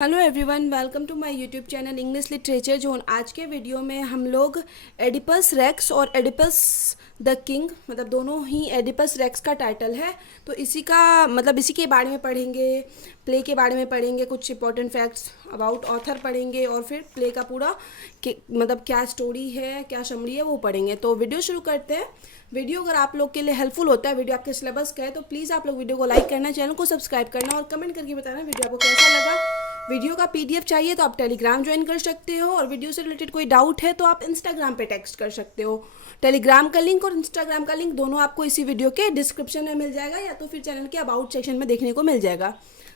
Hello everyone, welcome to my YouTube channel English literature zone. आज के video में हम लोग एडिपस रेक्स और एडिपस द किंग, मतलब दोनों ही एडिपस रेक्स का टाइटल है, तो इसी का मतलब इसी के बारे में पढ़ेंगे। प्ले के बारे में पढ़ेंगे, कुछ इंपॉर्टेंट फैक्ट्स अबाउट ऑथर पढ़ेंगे और फिर प्ले का पूरा मतलब क्या स्टोरी है, क्या समरी है, वो पढ़ेंगे। तो वीडियो शुरू करते हैं। वीडियो अगर आप लोग के लिए हेल्पफुल होता है, वीडियो आपके सिलेबस का है, तो प्लीज़ आप लोग वीडियो को लाइक करना, चैनल को सब्सक्राइब करना और कमेंट करके बताना वीडियो आपको कैसा लगा। वीडियो का पीडीएफ चाहिए तो आप टेलीग्राम ज्वाइन कर सकते हो, और वीडियो से रिलेटेड कोई डाउट है तो आप इंस्टाग्राम पे टेक्स्ट कर सकते हो। टेलीग्राम का लिंक और इंस्टाग्राम का लिंक दोनों आपको इसी वीडियो के डिस्क्रिप्शन में मिल जाएगा, या तो फिर चैनल के अबाउट सेक्शन में देखने को मिल जाएगा।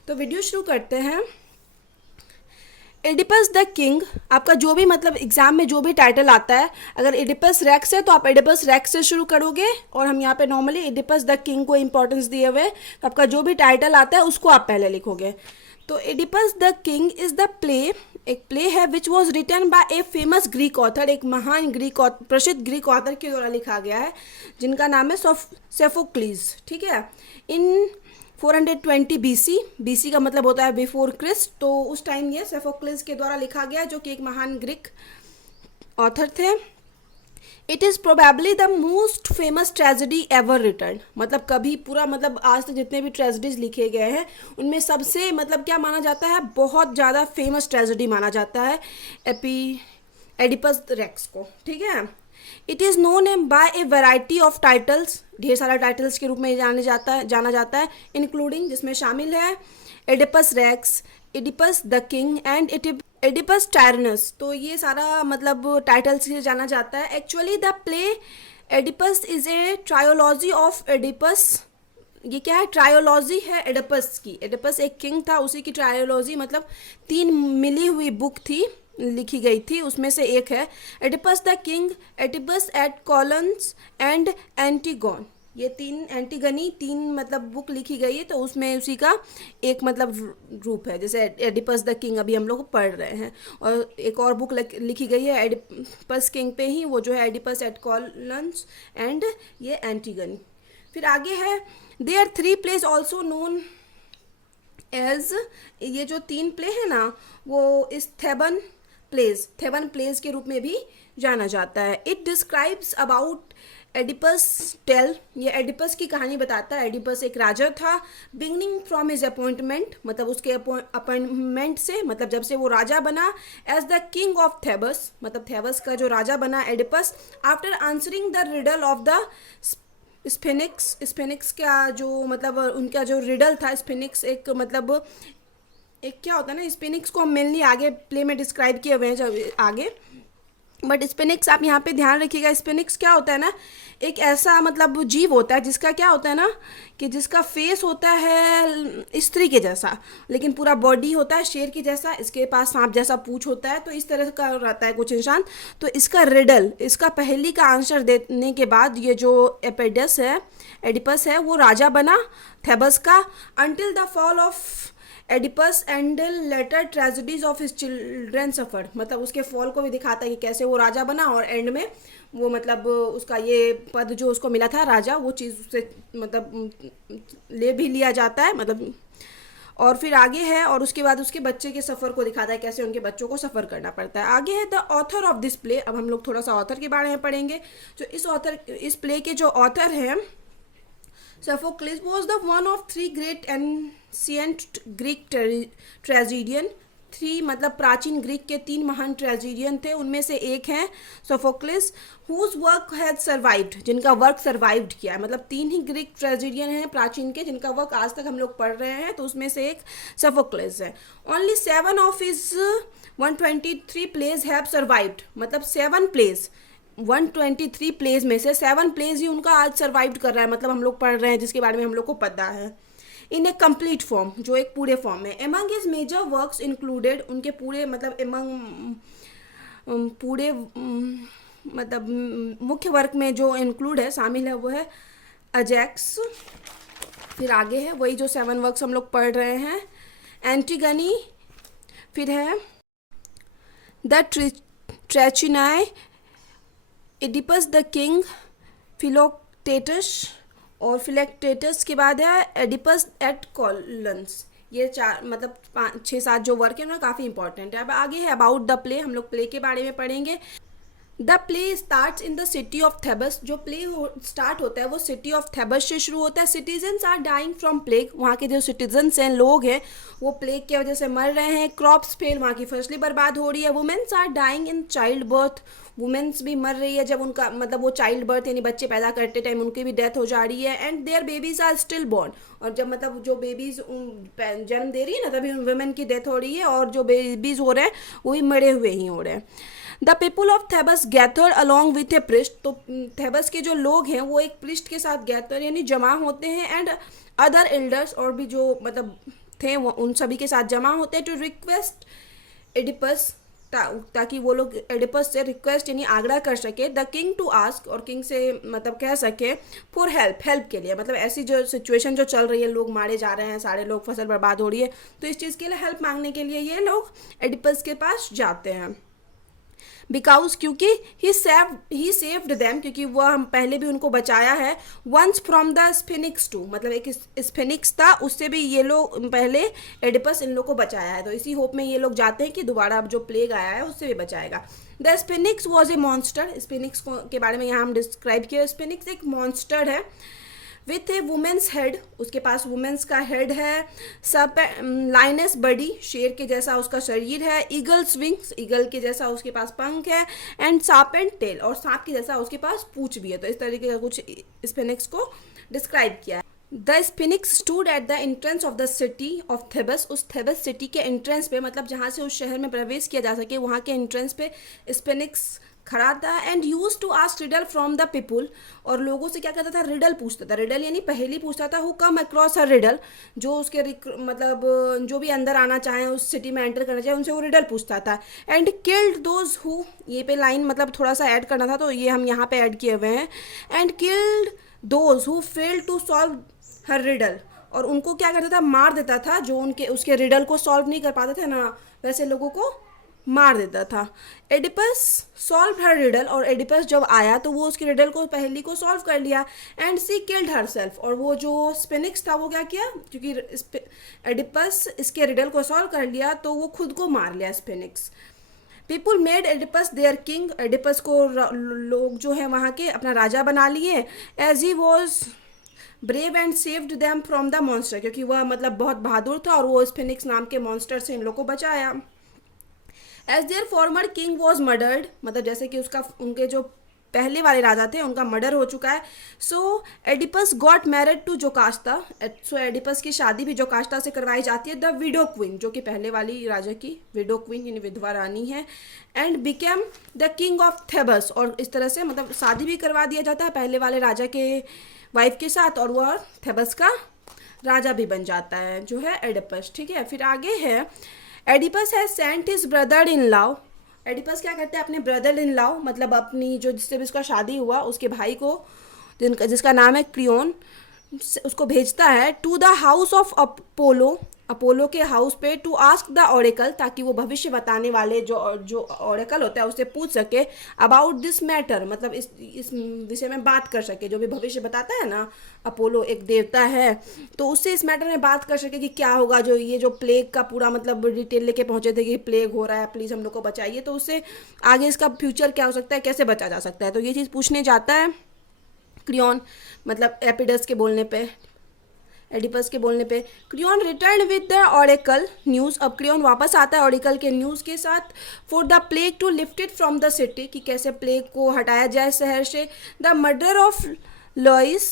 तो वीडियो शुरू करते हैं। एडिपस द किंग, आपका जो भी मतलब एग्जाम में जो भी टाइटल आता है, अगर एडिपस रेक्स है तो आप एडिपस रेक्स से शुरू करोगे, और हम यहाँ पे नॉर्मली एडिपस द किंग को इंपॉर्टेंस दिए हुए, तो आपका जो भी टाइटल आता है उसको आप पहले लिखोगे। तो Oedipus the King is the play, एक प्ले है which was written by a famous Greek author, एक महान ग्रीक प्रसिद्ध ग्रीक ऑथर के द्वारा लिखा गया है, जिनका नाम है सोफोक्लीज। ठीक है, इन 420 बीसी, बीसी का मतलब होता है बिफोर क्रिस्ट, तो उस टाइम ये सोफोक्लिस के द्वारा लिखा गया, जो कि एक महान ग्रीक ऑथर थे। It is probably the most famous tragedy ever return, मतलब कभी पूरा मतलब आज तक जितने भी ट्रेजेडीज लिखे गए हैं उनमें सबसे मतलब क्या माना जाता है, बहुत ज़्यादा फेमस ट्रेजेडी माना जाता है एडिपस रेक्स को। ठीक है, it is known by a variety of titles, ढेर सारा टाइटल्स के रूप में जाना जाता है, इंक्लूडिंग जिसमें शामिल है Oedipus Rex, Oedipus the king and Oedipus Tyrannus. तो ये सारा मतलब टाइटल्स से जाना जाता है। Actually the play Oedipus is a trilogy of Oedipus, ये क्या है, ट्रायोलॉजी है एडिपस की। एडिपस एक किंग था, उसी की ट्रायोलॉजी मतलब 3 मिली हुई बुक थी, लिखी गई थी, उसमें से एक है Oedipus the king, Oedipus at Colonus and Antigone. ये 3 एंटीगनी 3 मतलब बुक लिखी गई है, तो उसमें उसी का एक मतलब रूप है, जैसे एडिपस द किंग अभी हम लोग पढ़ रहे हैं, और एक और बुक लिखी गई है एडिपस किंग पे ही, वो जो है एडिपस एट कॉलन्स एंड ये एंटीगनी। फिर आगे है there 3 plays also known as, ये जो 3 प्ले है ना, वो इस थेबन प्लेस के रूप में भी जाना जाता है। It describes about Oedipus tale, ये एडिपस की कहानी बताता है। एडिपस एक राजा था, बिगनिंग फ्रॉम हिज अपॉइंटमेंट, मतलब उसके अपॉइंटमेंट से, मतलब जब से वो राजा बना, as the king of Thebes, मतलब थेबस का जो राजा बना Oedipus, after answering the riddle of the sphinx का जो मतलब उनका जो रिडल था, स्फिनिक्स एक मतलब एक क्या होता है ना, स्फिनिक्स को हम मेनली आगे प्ले में डिस्क्राइब किए हुए हैं जब आगे, बट स्फिनिक्स आप यहाँ पे ध्यान रखिएगा। स्फिनिक्स क्या होता है ना, एक ऐसा मतलब जीव होता है जिसका क्या होता है ना, कि जिसका फेस होता है स्त्री के जैसा, लेकिन पूरा बॉडी होता है शेर के जैसा, इसके पास सांप जैसा पूंछ होता है, तो इस तरह का रहता है कुछ इंसान। तो इसका रिडल, इसका पहेली का आंसर देने के बाद ये जो एडिपस है वो राजा बना थेबस का, until the fall of Oedipus and later tragedies of his children suffered, मतलब उसके फॉल को भी दिखाता है कि कैसे वो राजा बना, और एंड में वो मतलब उसका ये पद जो उसको मिला था राजा, वो चीज़ उससे मतलब ले भी लिया जाता है मतलब। और फिर आगे है, और उसके बाद उसके बच्चे के सफ़र को दिखाता है, कैसे उनके बच्चों को सफ़र करना पड़ता है। आगे है the author of this play, अब हम लोग थोड़ा सा ऑथर के बारे में पढ़ेंगे। जो इस प्ले के जो ऑथर हैं, Sophocles was the one of 3 great ancient Greek tragedian, 3 मतलब प्राचीन ग्रीक के 3 महान ट्रेजिडियन थे, उनमें से एक हैं Sophocles, whose work has survived, जिनका वर्क सर्वाइव्ड किया है। मतलब 3 ही ग्रीक ट्रेजिडियन हैं प्राचीन के जिनका वर्क आज तक हम लोग पढ़ रहे हैं, तो उसमें से एक सोफोक्लिस है। Only 7 of his 123 plays have survived, मतलब 7 प्लेज 123 प्लेज में से 7 प्लेज ही उनका आज सर्वाइव कर रहा है, मतलब हम लोग पढ़ रहे हैं, जिसके बारे में हम लोग को पता है। इन ए कंप्लीट फॉर्म, जो एक पूरे फॉर्म में। Among his major works included, उनके पूरे मतलब एमंग पूरे मतलब मुख्य वर्क में जो इंक्लूड है, शामिल है, वो है अजैक्स। फिर आगे है वही जो 7 वर्क्स हम लोग पढ़ रहे हैं, एंटीगनी, फिर है द ट्रेचिनाई, एडिपस द किंग, फिलोक्टेटस, और फिलेक्टेटस के बाद है एडिपस एट कॉलन्स। ये चार मतलब 5 6 7 जो वर्क है ना काफ़ी इंपॉर्टेंट है। अब आगे है अबाउट द प्ले, हम लोग प्ले के बारे में पढ़ेंगे। The play starts in the city of Thebes, जो प्ले स्टार्ट होता है वो सिटी ऑफ थेबस से शुरू होता है। Citizens are dying from plague, वहाँ के जो सिटीजन्स हैं, लोग हैं, वो प्लेग की वजह से मर रहे हैं। क्रॉप्स फेल, वहाँ की फसलें बर्बाद हो रही है। Womens are dying in child birth, womens भी मर रही है जब उनका मतलब वो चाइल्ड बर्थ यानी बच्चे पैदा करते टाइम उनकी भी डेथ हो जा रही है। And their babies are still born, और जब मतलब जो बेबीज जन्म दे रही है ना तभी उन वुमेन की डेथ हो रही है, और जो बेबीज हो रहे हैं वो भी मरे हुए ही हो रहे हैं। The people of Thebes gather along with a priest, तो थेबस के जो लोग हैं वो एक प्रिस्ट के साथ गैथर यानी जमा होते हैं। एंड अदर एल्डर्स, और भी जो मतलब थे वो उन सभी के साथ जमा होते हैं। टू रिक्वेस्ट एडिपस, ताकि वो लोग एडिपस से रिक्वेस्ट यानी आग्रह कर सके। द किंग टू आस्क, और किंग से मतलब कह सके फॉर हेल्प के लिए, मतलब ऐसी जो सिचुएशन जो चल रही है, लोग मारे जा रहे हैं, सारे लोग, फसल बर्बाद हो रही है, तो इस चीज़ के लिए हेल्प मांगने के लिए ये लोग एडिपस के पास जाते हैं। बिकॉज क्योंकि ही सेव्ड देम, क्योंकि वह हम पहले भी उनको बचाया है। वंस फ्रॉम द स्फिनिक्स टू, मतलब एक स्फिनिक्स था उससे भी ये लोग पहले एडिपस इन लोग को बचाया है, तो इसी होप में ये लोग जाते हैं कि दोबारा अब जो प्लेग आया है उससे भी बचाएगा। द स्फिनिक्स वॉज ए मॉन्स्टर, स्फिनिक्स के बारे में यहाँ हम डिस्क्राइब किया। स्फिनिक्स एक मॉन्स्टर है विथ ए वुमेन्स हेड, उसके पास वुमेन्स का हेड है। सब लाइनस बॉडी, शेर के जैसा उसका शरीर है। ईगल्स विंग्स, ईगल के जैसा उसके पास पंख है। एंड सार्पेंट टेल, और सांप के जैसा उसके पास पूंछ भी है। तो इस तरीके का कुछ स्फिनिक्स को डिस्क्राइब किया है। The sphinx stood at the entrance of the city of Thebes, उस थेबस सिटी के एंट्रेंस पे, मतलब जहाँ से उस शहर में प्रवेश किया जा सके वहाँ के एंट्रेंस पे स्फिनिक्स खड़ा था। And use to ask riddle from the people, और लोगों से क्या करता था, रिडल पूछता था। रिडल यानी पहेली पूछता था। Who come across her riddle, जो उसके मतलब जो भी अंदर आना चाहें, उस सिटी में एंटर करना चाहे, उनसे वो रिडल पूछता था। एंड किल्ड दोज हु, ये पे लाइन मतलब थोड़ा सा ऐड करना था तो ये हम यहाँ पे ऐड किए हुए हैं। And killed those who fail to solve her riddle, और उनको क्या करता था, मार देता था जो उनके उसके रिडल को सॉल्व नहीं कर पाते थे ना, वैसे लोगों को मार देता था। एडिपस सॉल्व हर रिडल, और एडिपस जब आया तो वो उसकी रिडल को पहेली को सॉल्व कर लिया। And she killed herself, और वो जो स्फिनिक्स था वो क्या किया, क्योंकि एडिपस इसके रिडल को सॉल्व कर लिया तो वो खुद को मार लिया sphinx. People made Oedipus their king, Oedipus को लोग जो है वहाँ के अपना राजा बना लिए। As he was brave and saved them from the monster, क्योंकि वह मतलब बहुत बहादुर था और वो स्फिनिक्स नाम के मॉन्स्टर से इन लोग को बचाया। As their former king was murdered, मतलब जैसे कि उसका उनके जो पहले वाले राजा थे उनका मर्डर हो चुका है। So Oedipus got married to Jocasta, so Oedipus की शादी भी जोकास्ता से करवाई जाती है। द विडो क्वीन, जो कि पहले वाली राजा की विडो क्वीन यानी विधवा रानी है। And became the king of Thebes, और इस तरह से मतलब शादी भी करवा दिया जाता है पहले वाले राजा के वाइफ के साथ, और वह थेबस का राजा भी बन जाता है जो है एडिपस। ठीक है, फिर आगे है Oedipus has sent his brother in law, Oedipus क्या करते हैं अपने ब्रदर इन लॉ मतलब अपनी जो जिससे भी उसका शादी हुआ उसके भाई को जिसका नाम है क्रियोन, उसको भेजता है to the house of Apollo, Apollo के हाउस पे, टू आस्क द ऑरेकल, ताकि वो भविष्य बताने वाले जो ऑरेकल होता है उससे पूछ सके अबाउट दिस मैटर, मतलब इस विषय में बात कर सके। जो भी भविष्य बताता है ना, अपोलो एक देवता है, तो उससे इस मैटर में बात कर सके कि क्या होगा। जो ये जो प्लेग का पूरा मतलब डिटेल लेके पहुंचे थे कि प्लेग हो रहा है, प्लीज़ हम लोग को बचाइए, तो उससे आगे इसका फ्यूचर क्या हो सकता है, कैसे बचा जा सकता है, तो ये चीज़ पूछने जाता है क्रियोन, मतलब एपिडस के बोलने पे, एडिपस के बोलने पे। Creon return with the oracle news, अब क्रियोन वापस आता है ऑरेकल के न्यूज़ के साथ। For the plague to lifted from the city, कि कैसे प्लेग को हटाया जाए शहर से। The murder of Laius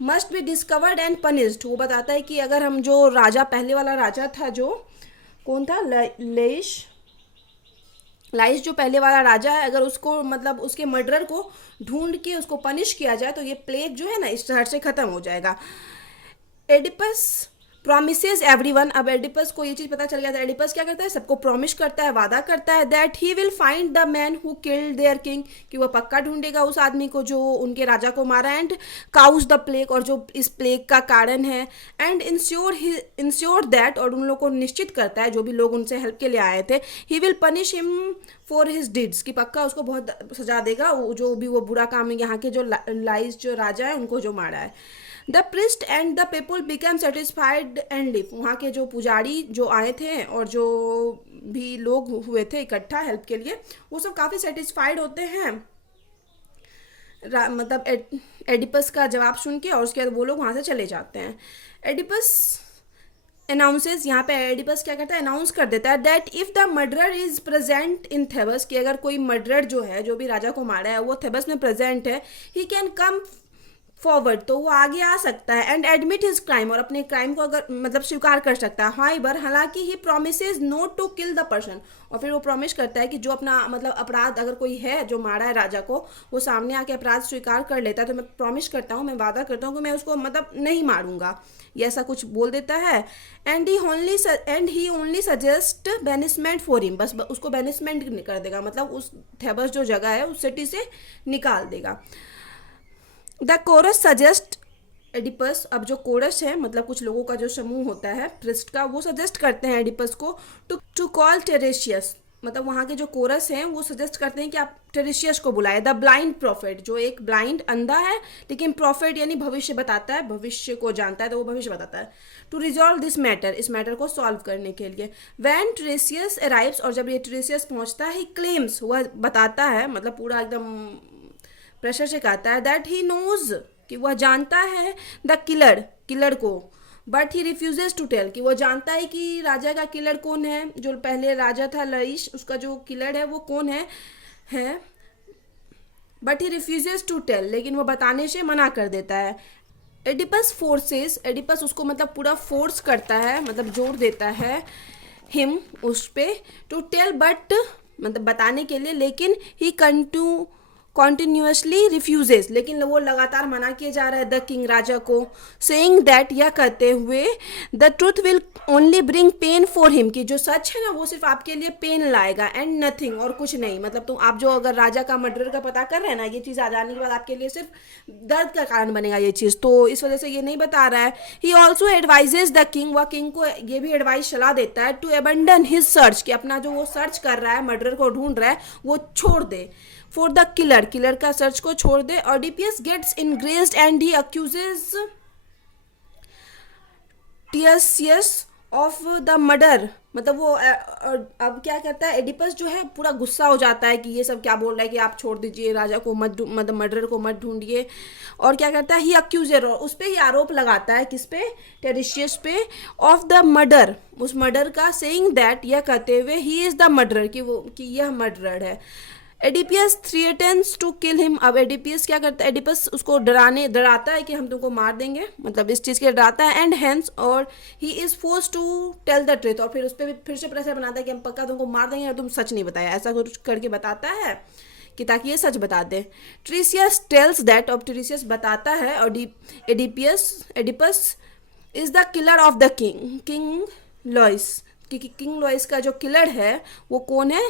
must be discovered and punished, वो बताता है कि अगर हम जो राजा पहले वाला राजा था, जो कौन था, लाइस जो पहले वाला राजा है, अगर उसको मतलब उसके मर्डरर को ढूंढ के उसको पनिश किया जाए तो ये प्लेग जो है ना इस शहर से ख़त्म हो जाएगा। एडिपस प्रोमिसेस एवरीवन, अब एडिपस को ये चीज़ पता चल गया था। एडिपस क्या करता है, सबको प्रॉमिस करता है, वादा करता है that he will find the man who killed there king, कि वह पक्का ढूंढेगा उस आदमी को जो उनके राजा को मारा। एंड काउज द प्लेग, और जो इस प्लेग का कारण है। एंड इंश्योर दैट, और उन लोग को निश्चित करता है जो भी लोग उनसे हेल्प के लिए आए थे, he will punish him for his डिड्स, कि पक्का उसको बहुत सजा देगा जो भी वो बुरा काम है, यहाँ के जो लाइस जो राजा है उनको जो मारा है। The priest and the people become satisfied and live. वहाँ के जो पुजारी जो आए थे और जो भी लोग हुए थे इकट्ठा हेल्प के लिए, वो सब काफ़ी सेटिस्फाइड होते हैं मतलब एडिपस का जवाब सुन के, और उसके बाद वो लोग वहाँ से चले जाते हैं। एडिपस अनाउंसेस, यहाँ पे एडिपस क्या करता है, अनाउंस कर देता है that if the murderer is present in Thebes, कि अगर कोई मर्डरर जो है, जो भी राजा को मारा है, वो थेबस में प्रेजेंट है, ही कैन कम फॉरवर्ड, तो वो आगे आ सकता है, एंड एडमिट हिज क्राइम, और अपने क्राइम को अगर मतलब स्वीकार कर सकता है। हाइबर, हालांकि he promises not to kill the person, और फिर वो प्रॉमिस करता है कि जो अपना मतलब अपराध अगर कोई है जो मारा है राजा को, वो सामने आके अपराध स्वीकार कर लेता है, तो मैं प्रॉमिस करता हूँ, मैं वादा करता हूँ कि मैं उसको मतलब नहीं मारूंगा, ये ऐसा कुछ बोल देता है। And he only suggest banishment for him, बस उसको बेनिसमेंट कर देगा, मतलब उस थेबस जो जगह है उस सिटी से निकाल देगा। द कोरस सजेस्ट एडिपस, अब जो कोरस है मतलब कुछ लोगों का जो समूह होता है प्रिस्ट का, वो सजेस्ट करते हैं एडिपस को टू कॉल टेरेशियस, मतलब वहाँ के जो कोरस हैं वो सजेस्ट करते हैं कि आप टेरेशियस को बुलाए, द ब्लाइंड प्रॉफिट, जो एक ब्लाइंड अंधा है लेकिन प्रॉफिट यानी भविष्य बताता है, भविष्य को जानता है, तो वो भविष्य बताता है, टू रिजॉल्व दिस मैटर, इस मैटर को सॉल्व करने के लिए। वैन टेरेशियस अराइव्स, और जब ये टेरेशियस पहुँचता है, ही क्लेम्स, वह बताता है मतलब पूरा एकदम प्रेशर से कहता है दैट ही नोज, कि वह जानता है द किलर को, but he refuses to tell, कि वो जानता है कि राजा का किलर कौन है, जो पहले राजा था लईश, उसका जो किलर है वो कौन है but he refuses to tell, लेकिन वो बताने से मना कर देता है। एडिपस उसको मतलब पूरा फोर्स करता है, मतलब जोर देता है हिम उस पे, टू टेल, बट मतलब बताने के लिए, लेकिन ही कॉन्टिन्यूसली रिफ्यूजेस, लेकिन वो लगातार मना किए जा रहा है द किंग, राजा को, सेइंग दैट, यह कहते हुए, the truth will only bring pain for him, कि जो सच है ना वो सिर्फ आपके लिए पेन लाएगा, एंड नथिंग, और कुछ नहीं, मतलब तुम आप जो अगर राजा का मर्डर का पता कर रहे हैं ना, ये चीज़ आ जाने के बाद आपके लिए सिर्फ दर्द का कारण बनेगा ये चीज़, तो इस वजह से ये नहीं बता रहा है। He also advises the king, वह किंग को ये भी एडवाइस सलाह देता है टू अबंडन हिज सर्च, कि अपना जो वो सर्च कर रहा है, मर्डर को ढूंढ रहा है, वो छोड़ दे, फॉर द किलर का सर्च को छोड़ दे। Oedipus gets enraged and he accuses Tiresias of the murder, मतलब वो अब क्या करता है, एडिपस जो है पूरा गुस्सा हो जाता है कि ये सब क्या बोल रहा है कि आप छोड़ दीजिए राजा को, मत मतलब मर्डर को मत ढूंढिए, और क्या करता है, ही अक्यूजर, और उस पर ही आरोप लगाता है, किस पे, टेरिशियस पे, ऑफ द मर्डर, उस मर्डर का, सेइंग दैट, यह कहते हुए, ही इज द मर्डरर, कि यह मर्डरर है। एडिपियस थ्रेटन्स टू किल हिम, अब एडिपियस क्या करता है, एडिपस उसको डराता है कि हम तुमको मार देंगे, मतलब इस चीज़ के डराता है, एंड हेंस, और he is force to tell the truth, और फिर उस पर भी फिर से प्रेशर बनाता है कि हम पक्का तुमको मार देंगे और तुम सच नहीं बताया, ऐसा कुछ करके बताता है कि ताकि ये सच बता दे। ट्रीसियस टेल्स दैट, अब ट्रीसियस बताता है, और Oedipus is the killer of the king लॉइस, कि किंग लॉइस का जो किलर है वो कौन है,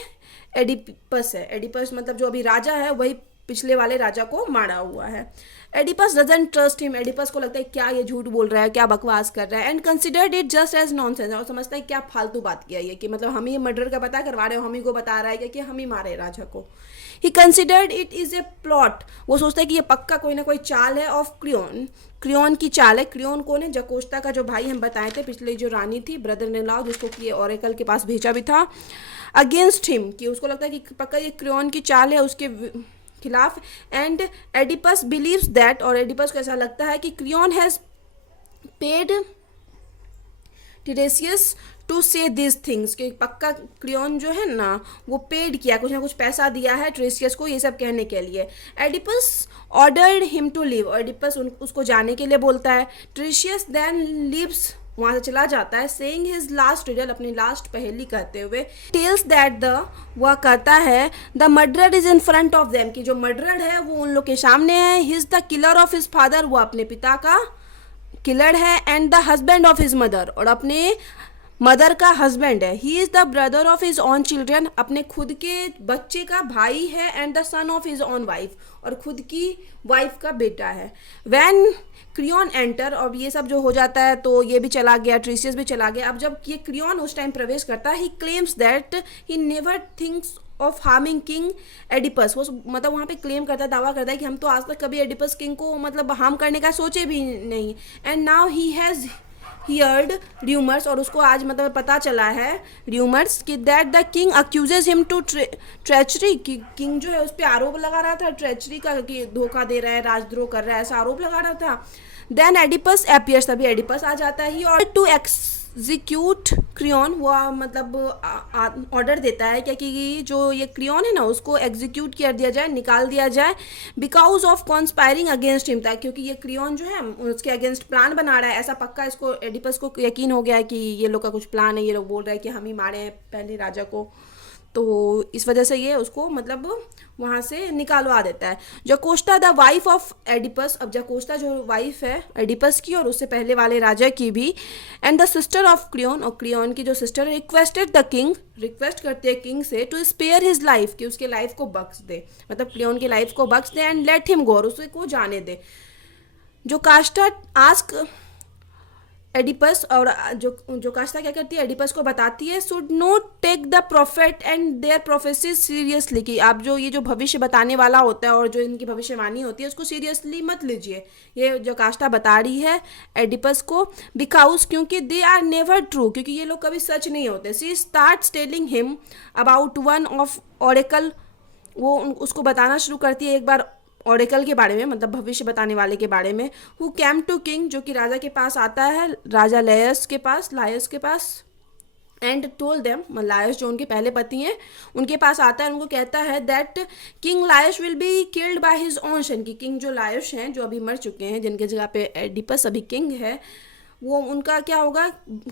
एडिपस है। एडिपस मतलब जो अभी राजा है वही पिछले वाले राजा को मारा हुआ है। Oedipus doesn't trust him, Oedipus को लगता है क्या ये झूठ बोल रहा है, क्या बकवास कर रहा है, and considered it just as nonsense, और समझता है क्या फालतू बात किया ये, कि मतलब हम ही मर्डर का पता करवा रहे हो, हम ही को बता रहा है कि हम ही मारे राजा को। He considered it is a plot, वो सोचता है कि ये पक्का कोई ना कोई चाल है, ऑफ क्रियोन की चाल है। क्रियोन कौन है, जकोस्टा का जो भाई हम बताए थे, पिछले जो रानी थी, ब्रदर ने लाओ, जिसको कि ओरेकल के पास भेजा भी था अगेंस्ट हिम, कि उसको लगता है कि पक्का ये क्रियोन की चाल है उसके खिलाफ। एंड एडिपस बिलीव्स दैट, और एडिपस को ऐसा लगता है कि क्रियोन हैज पेड टिरेसियस टू से दिस थिंग्स, कि पक्का क्रियोन जो है ना वो पेड किया, कुछ ना कुछ पैसा दिया है ट्रेसियस को ये सब कहने के लिए। Oedipus ordered him to leave, और एडिपस उसको जाने के लिए बोलता है। ट्रेसियस देन लीव्स, वहाँ से चला जाता है, सेइंग हिज लास्ट रिडल, अपनी लास्ट पहेली कहते हुए। टेल्स दैट वह कहता है the murderer is in front of them, कि जो मर्डरर है वो उन लोग के सामने है। He is the killer of his father, वो अपने पिता का किलर है। And the husband of his mother, और अपने मदर का हस्बैंड है, he is the brother of his own children, अपने खुद के बच्चे का भाई है, and the son of his own wife, और खुद की वाइफ का बेटा है। वैन क्रियन एंटर, और ये सब जो हो जाता है तो ये भी चला गया, ट्रीसियस भी चला गया। अब जब ये क्रियन उस टाइम प्रवेश करता है, ही claims that he never thinks of harming king Oedipus, वो मतलब वहाँ पे क्लेम करता है, दावा करता है कि हम तो आज तक कभी एडिपस किंग को मतलब हार्म करने का सोचे भी नहीं। And now he has heard rumours, और उसको आज मतलब पता चला है र्यूमर्स कि that the king accuses him to treachery, कि किंग जो है उस पर आरोप लगा रहा था ट्रेचरी का, कि धोखा दे रहा है, राजद्रोह कर रहा है, ऐसा आरोप लगा रहा था। देन एडिपस एपियर्स, तभी एडिपस आ जाता है। और टू एग्जीक्यूट क्रियन, वो मतलब ऑर्डर देता है क्या कि जो ये क्रियन है ना उसको एग्जीक्यूट कर दिया जाए, निकाल दिया जाए, because of conspiring against him, था क्योंकि ये क्रियन जो है उसके अगेंस्ट प्लान बना रहा है। ऐसा पक्का इसको एडिपस को यकीन हो गया है कि ये लोग का कुछ प्लान है, ये लोग बोल रहे हैं कि हम ही मारे हैं पहले राजा को, तो इस वजह से ये उसको मतलब वहाँ से निकालवा देता है। जकोस्टा द वाइफ ऑफ एडिपस, अब जकोस्टा जो वाइफ है एडिपस की और उससे पहले वाले राजा की भी, and the sister of Kurien, और क्रियन की जो sister, requested the king, request करते हैं किंग से टू स्पेयर हिज लाइफ, कि उसके लाइफ को बख्श दे, मतलब क्रियन की लाइफ को बख्श दे, एंड लेट हिम गो, और उसे को जाने दे। जो कास्टा आस्क एडिपस, और जो कास्टा क्या करती है एडिपस को बताती है, should not take the prophet and their prophecies seriously, कि आप जो ये जो भविष्य बताने वाला होता है और जो इनकी भविष्यवाणी होती है उसको सीरियसली मत लीजिए, ये जो कास्टा बता रही है एडिपस को, बिकॉज क्योंकि दे आर नेवर ट्रू, क्योंकि ये लोग कभी सच नहीं होते। She starts telling him about one of oracle, वो उसको बताना शुरू करती है एक बार ऑरेकल के बारे में, मतलब भविष्य बताने वाले के बारे में, हु कैम टू किंग, जो कि राजा के पास आता है, राजा लायस के पास, एंड टोल देम, लायस जो उनके पहले पति हैं उनके पास आता है, उनको कहता है that king Laius will be killed by his own son, कि किंग जो लायस हैं जो अभी मर चुके हैं, जिनके जगह पे एडिपस अभी किंग है, वो उनका क्या होगा,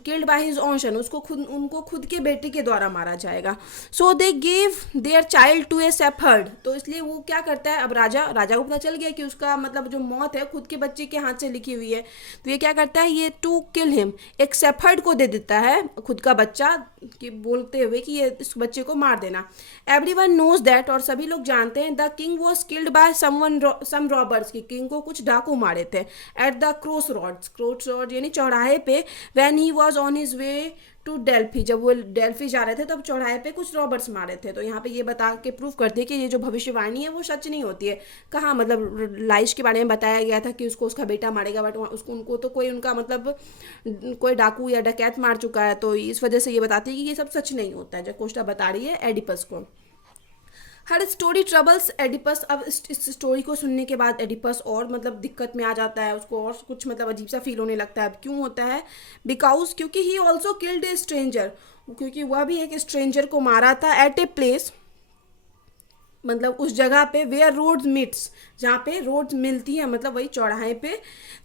killed by his own son, उनको खुद के बेटे के द्वारा मारा जाएगा। So they give their child to a shepherd, तो इसलिए वो क्या करता है, अब राजा को पता चल गया कि उसका मतलब जो मौत है खुद के बच्चे के हाथ से लिखी हुई है, तो ये क्या करता है, ये टू किल हिम, एक शेफर्ड को दे देता है खुद का बच्चा, कि बोलते हुए कि ये इस बच्चे को मार देना। एवरीवन नोज दैट, और सभी लोग जानते हैं, the king was killed by some robbers, की किंग को कुछ डाकू मारे थे, एट द क्रॉस रोड यानी चौराहे पे, when he was on his way to Delphi, जब वो डेल्फी जा रहे थे तब चौराहे पे कुछ रॉबर्ट्स मारे थे। तो यहाँ पे ये बता के प्रूव करते हैं कि ये जो भविष्यवाणी है वो सच नहीं होती है। कहाँ मतलब लाइश के बारे में बताया गया था कि उसको उसका बेटा मारेगा, बट उसको उनको तो कोई उनका मतलब कोई डाकू या डकैत मार चुका है, तो इस वजह से ये बताती है कि ये सब सच नहीं होता है, जो कोस्टा बता रही है एडिपस को। हर स्टोरी ट्रबल्स एडिपस, अब इस स्टोरी को सुनने के बाद एडिपस और मतलब दिक्कत में आ जाता है, उसको और कुछ मतलब अजीब सा फील होने लगता है। अब क्यों होता है, बिकॉज क्योंकि he also killed A stranger, क्योंकि वह भी एक स्ट्रेंजर को मारा था, एट ए प्लेस मतलब उस जगह पे, वेयर रोड्स मीट्स, जहाँ पे रोड्स मिलती है, मतलब वही चौराहे पे।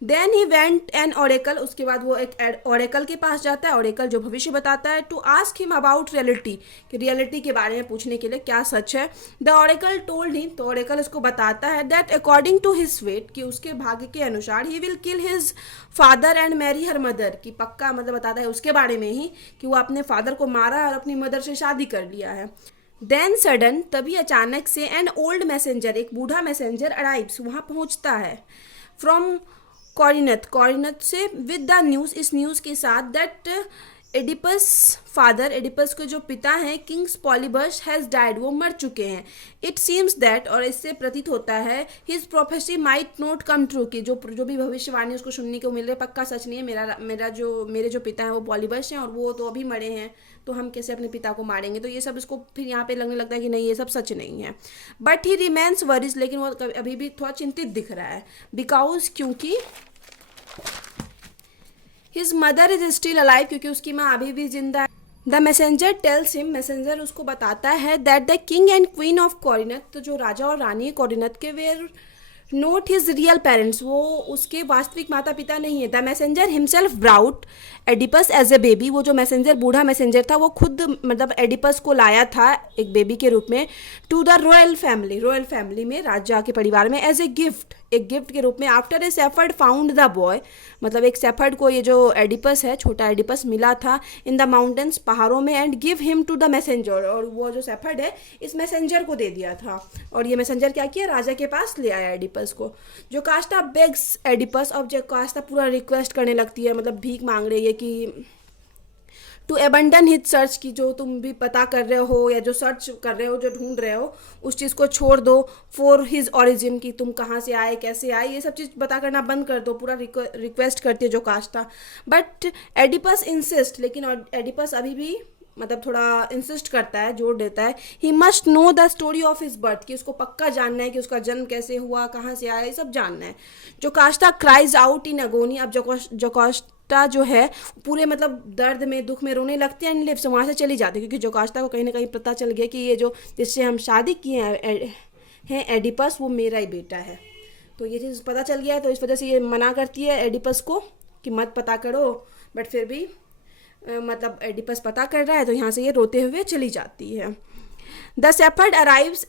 Then he went an oracle, उसके बाद वो एक ऑरेकल के पास जाता है, ऑरेकल जो भविष्य बताता है, to ask him about reality, कि रियलिटी के बारे में पूछने के लिए क्या सच है। द ऑरेकल टोल्ड हिम, तो ऑरेकल इसको बताता है, that according to his fate, कि उसके भाग्य के अनुसार, he will kill his father and marry her mother, कि पक्का मतलब बताता है उसके बारे में ही कि वो अपने फादर को मारा है और अपनी मदर से शादी कर लिया है। देन सडन, तभी अचानक से, एन ओल्ड मैसेंजर, एक बूढ़ा मैसेंजर अराइव्स, वहाँ पहुँचता है, फ्रॉम कॉरिनथ से, विद द न्यूज़, इस न्यूज़ के साथ, दैट एडिपस फादर, एडिपस के जो पिता हैं, किंग्स पॉलीबस हैज़ डाइड, वो मर चुके हैं। इट सीम्स दैट, और इससे प्रतीत होता है, his prophecy might not come true, कि जो भी भविष्यवाणी उसको सुनने को मिल रहा है पक्का सच नहीं है। मेरे जो पिता हैं वो पॉलीबस हैं और वो तो अभी मरे हैं, तो हम कैसे अपने पिता को मारेंगे। तो ये सब इसको फिर यहाँ पे लगने लगता है कि नहीं ये सब सच नहीं है। बट ही रिमेन्स वरीज, लेकिन वो अभी भी थोड़ा चिंतित दिख रहा है, बिकॉज क्योंकि his mother is still alive, क्योंकि उसकी माँ अभी भी जिंदा है। The messenger tells him, messenger उसको बताता है, that the king and queen of Corinth, तो जो राजा और रानी कॉरिनथ के, were not his real parents, वो उसके वास्तविक माता पिता नहीं है। The messenger himself brought Oedipus as a baby, वो जो मैसेंजर, बूढ़ा मैसेंजर था, वो खुद मतलब एडिपस को लाया था एक बेबी के रूप में टू द रॉयल फैमिली में, राजा के परिवार में, एज ए गिफ्ट, एक गिफ्ट के रूप में। After a shepherd found the boy, मतलब एक सेफर्ड को ये जो एडिपस है, छोटा एडिपस मिला था इन द माउंटेन्स, पहाड़ों में, and give him to the messenger, और वो जो सेफर्ड है इस मैसेंजर को दे दिया था, और ये मैसेंजर क्या किया, राजा के पास ले आया एडिपस को। जो कास्टा बेग्स एडिपस, अब जो कास्टा पूरा रिक्वेस्ट करने लगती है, मतलब भीख मांग रही है कि टू एबंडन हिज सर्च, की जो तुम भी पता कर रहे हो या जो सर्च कर रहे हो, जो ढूंढ रहे हो, उस चीज़ को छोड़ दो। फॉर हिज ओरिजिन, की तुम कहाँ से आए, कैसे आए, ये सब चीज़ पता करना बंद कर दो, पूरा रिक्वेस्ट करती है जो कास्टा। बट एडिपस इंसिस्ट, लेकिन एडिपस अभी भी मतलब थोड़ा इंसिस्ट करता है, जोर देता है, he must know the story of his birth, कि उसको पक्का जानना है कि उसका जन्म कैसे हुआ, कहाँ से आया, ये सब जानना है। जो कास्टा क्राइज आउट इन अगोनी, अब जो कास्टा जो है पूरे मतलब दर्द में, दुख में रोने लगती है, एंड लिव्स, वहाँ से चली जाती है, क्योंकि जो कास्टा को कहीं ना कहीं पता चल गया कि ये जो जिससे हम शादी किए हैं एडिपस, वो मेरा ही बेटा है। तो ये चीज़ पता चल गया है, तो इस वजह से ये मना करती है एडिपस को कि मत पता करो, बट फिर भी मतलब एडिपस पता कर रहा है, तो यहाँ से ये रोते हुए चली जाती है। The shepherd arrives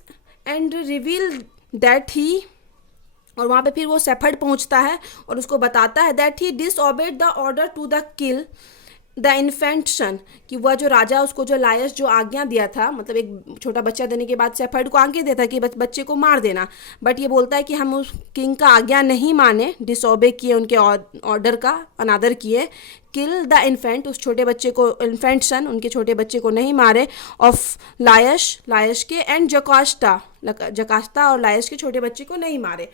and reveal that he, और वहाँ पे फिर वो सेफर्ड पहुँचता है और उसको बताता है that he disobeyed the order to the kill the infant son, कि वह जो राजा उसको जो लायस जो आज्ञा दिया था, मतलब एक छोटा बच्चा देने के बाद सेफर्ड को आज्ञा देता है कि बच्चे को मार देना, बट ये बोलता है कि हम उस किंग का आज्ञा नहीं माने, डिसओबे किए, उनके ऑर्डर का अनादर किए, किल द इन्फेंट, उस छोटे बच्चे को, इन्फेंट सन, उनके छोटे बच्चे को नहीं मारे, ऑफ लायश के, एंड जकास्ता और लायश के छोटे बच्चे को नहीं मारे,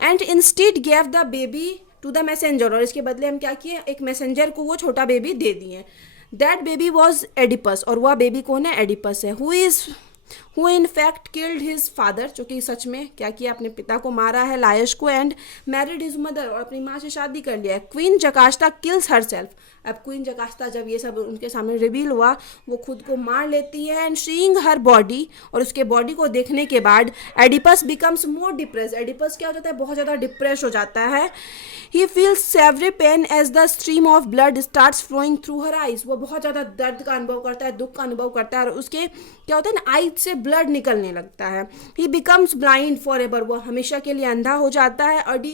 and instead gave the baby to the messenger, और इसके बदले हम क्या किए, एक मैसेंजर को वो छोटा बेबी दे दिए। दैट बेबी वॉज एडिपस, और वह बेबी कौन है, एडिपस है, who in fact killed his father, जो कि सच में क्या किया, अपने पिता को मारा है, लायश को, एंड मैरिड हिज मदर, और अपनी माँ से शादी कर लिया है। क्वीन जकास्टा किल्स हर सेल्फ, अब क्वीन जकास्ता जब ये सब उनके सामने रिवील हुआ, वो खुद को मार लेती है, एंड सीइंग हर बॉडी, और उसके बॉडी को देखने के बाद Oedipus becomes more depress, Oedipus क्या हो जाता है, बहुत ज़्यादा डिप्रेस हो जाता है। He feels severe pain as the stream of blood starts flowing through her eyes, वो बहुत ज़्यादा दर्द का अनुभव करता है, दुख का अनुभव करता है, और उसके क्या होता है ना, आइज से ब्लड निकलने लगता है। He becomes blind forever, वो हमेशा के लिए अंधा हो जाता है। और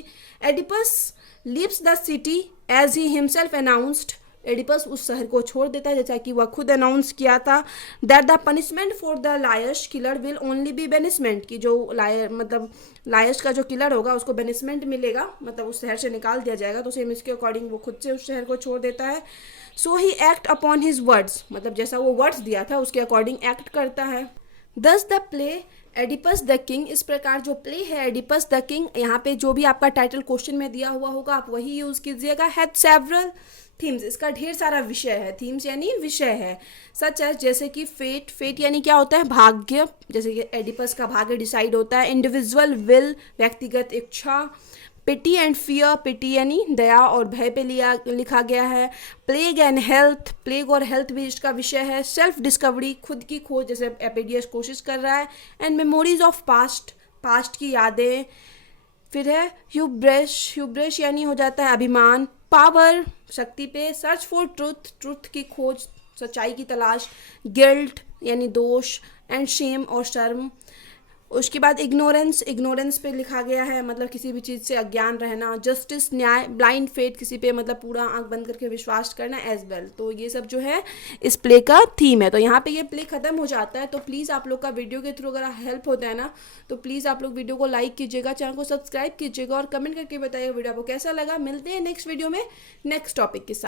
Oedipus leaves the city as he himself announced, Oedipus उस शहर को छोड़ देता है जैसा कि वह खुद अनाउंस किया था, that the punishment for the Laius killer will only be banishment, की जो मतलब लायश का जो किलर होगा उसको बेनिसमेंट मिलेगा, मतलब उस शहर से निकाल दिया जाएगा। तो सेम इसके अकॉर्डिंग वो खुद से उस शहर को छोड़ देता है। सो ही एक्ट अपॉन हिज वर्ड्स, मतलब जैसा वो वर्ड्स दिया था उसके अकॉर्डिंग एक्ट करता है। दस the play Oedipus the king, इस प्रकार जो प्ले है एडिपस द किंग, यहाँ पे जो भी आपका टाइटल क्वेश्चन में दिया हुआ होगा आप वही यूज़ कीजिएगा। हैड सेवरल थीम्स, इसका ढेर सारा विषय है, थीम्स यानी विषय है, सच है जैसे कि फेट यानी क्या होता है, भाग्य, जैसे कि एडिपस का भाग्य डिसाइड होता है। इंडिविजुअल विल, व्यक्तिगत इच्छा। पिटी एंड फियर, पिटी यानी दया और भय पे लिखा गया है। प्लेग एंड हेल्थ, प्लेग और हेल्थ भी इसका विषय है। सेल्फ डिस्कवरी, खुद की खोज, जैसे एपेडियस कोशिश कर रहा है। एंड मेमोरीज ऑफ पास्ट की यादें। फिर है ह्यूब्रेश यानी हो जाता है अभिमान। पावर, शक्ति पे। सर्च फॉर ट्रुथ की खोज, सच्चाई की तलाश। गिल्ट यानी दोष। एंड शेम और शर्म। उसके बाद इग्नोरेंस पे लिखा गया है, मतलब किसी भी चीज़ से अज्ञान रहना। जस्टिस, न्याय। ब्लाइंड फेथ, किसी पे मतलब पूरा आंख बंद करके विश्वास करना एज वेल। तो ये सब जो है इस प्ले का थीम है। तो यहाँ पे ये प्ले खत्म हो जाता है। तो प्लीज़ आप लोग का वीडियो के थ्रू अगर हेल्प होता है ना, तो प्लीज़ आप लोग वीडियो को लाइक कीजिएगा, चैनल को सब्सक्राइब कीजिएगा और कमेंट करके बताइएगा वीडियो आपको कैसा लगा। मिलते हैं नेक्स्ट वीडियो में नेक्स्ट टॉपिक के साथ।